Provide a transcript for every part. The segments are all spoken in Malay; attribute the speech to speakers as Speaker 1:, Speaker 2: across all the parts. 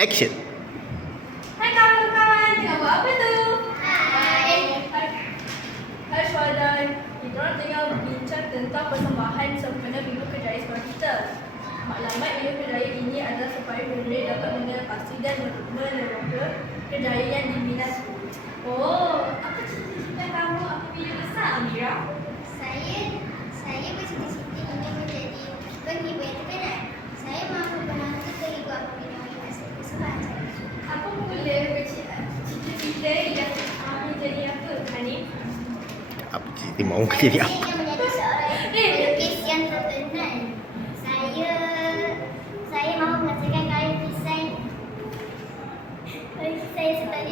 Speaker 1: Action.
Speaker 2: Hai kawan-kawan, tengah buat apa tu?
Speaker 3: Hai.
Speaker 2: Hai Syuadan, kita orang tengah bincang tentang persembahan sempena Minggu Kerjaya sekolah kita. Maklumat Minggu Kerjaya ini adalah supaya murid dapat mengenal pasti dan meneroka kerjaya yang diminati apa cita-cita kamu apabila besar Amira?
Speaker 3: Saya saya bercita-cita ingin menjadi penghibur yang terkenal. Saya mahu menonton terhibur apabila melihat hasil persembahan saya.
Speaker 2: Apa mula bercita-cita yang uh, menjadi apa, Hanif?
Speaker 1: Apa cerita mau ke jadi
Speaker 3: Saya
Speaker 1: apa?
Speaker 3: ingin menjadi seorang pelukis yang terkenal. Saya saya mahu menghasilkan karya desain saya seperti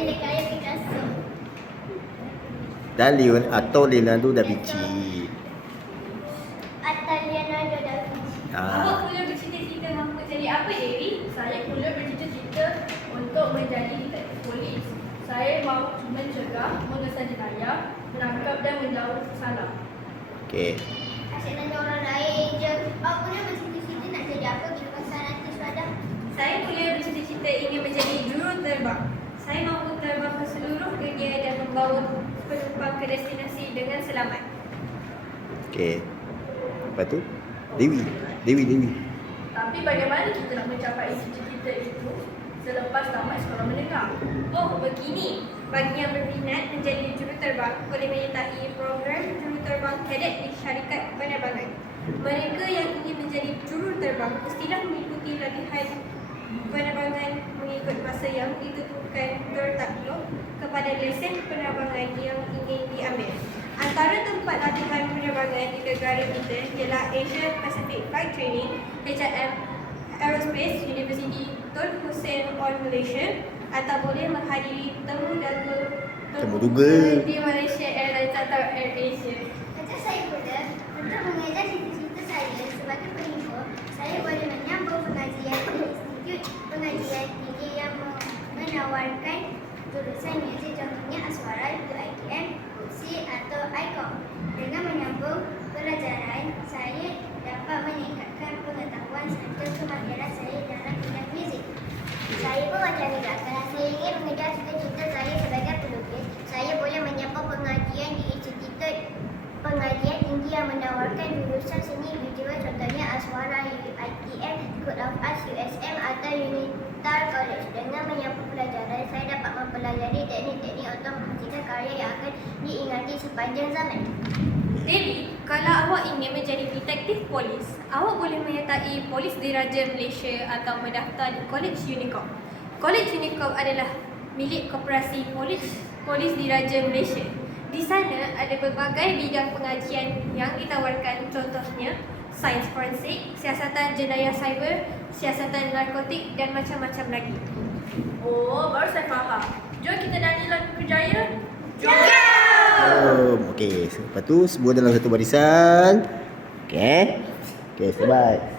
Speaker 3: di karya Picasso.
Speaker 1: Dan Leon atau Leonardo da Vinci.
Speaker 3: Atau Leonardo da Vinci.
Speaker 2: Awak
Speaker 1: Ah,
Speaker 2: mula bercita-cita mahu jadi apa, Dewi? Saya mula bercita-cita untuk menjadi polis. Saya mahu mencegah, mengesah jenayah, menangkap dan menjauh salah.
Speaker 1: okey.
Speaker 3: Asyik tanya orang lain je. Awak punya bercita-cita nak jadi apa bila besar nanti suada?
Speaker 2: Saya mula bercita-cita ingin menjadi juru terbang. Saya mahu terbang ke seluruh dunia dan membawa penumpang ke destinasi dengan selamat.
Speaker 1: Okey. Lepas tu Dewi. Dewi, Dewi.
Speaker 2: Tapi bagaimana kita nak mencapai cita-cita itu selepas tamat sekolah menengah? Oh, begini. Bagi yang berminat menjadi juruterbang boleh menyertai program juruterbang kadet di syarikat penerbangan. Mereka yang ingin menjadi juruterbang mestilah mengikuti latihan penerbangan mengikut masa yang ditentukan bertakluk kepada lesen penerbangan yang ingin diambil. Antara tempat latihan penerbangan di negara kita ialah Asia Pacific Flight Training, HRM Aerospace University Tun Hussein All Malaysia atau boleh menghadiri temu dagu
Speaker 1: Temu duga.
Speaker 2: di Malaysia Airlines atau Air Asia.
Speaker 3: Kata saya pula, untuk mengejar cita-cita saya sebagai penghibur, saya boleh menyambung pengajian di Institut Pengajian Tinggi yang menawarkan jurusan muzik contohnya Aswara, UITM, UPSI atau ICOM. Dengan menyambung pelajaran, saya dapat meningkatkan pengetahuan serta kemahiran saya dalam bidang muzik. Saya pun macam juga. Ingin mengejar cita-cita saya sebagai pelukis, saya boleh menyambung pengajian di Institut Pengajian Tinggi yang menawarkan jurusan seni visual contohnya Aswara UITM, School of Arts USM atau Unitar College. Dengan menyambung pelajaran, saya dapat mempelajari teknik-teknik untuk menghasilkan karya yang akan diingati sepanjang zaman.
Speaker 2: Dewi, kalau awak ingin menjadi detektif polis, awak boleh menyertai Polis Diraja Malaysia atau mendaftar di College Unicom. College Unicom adalah milik Koperasi Polis Polis Diraja Malaysia. Di sana ada berbagai bidang pengajian yang ditawarkan contohnya sains forensik, siasatan jenayah cyber, siasatan narkotik dan macam-macam lagi. Oh, baru saya faham. Jom kita nyanyi lagu kerjaya. Jom!
Speaker 1: Oh, okey. Lepas tu semua dalam satu barisan. Okey. Okey, standby.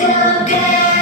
Speaker 1: gonna get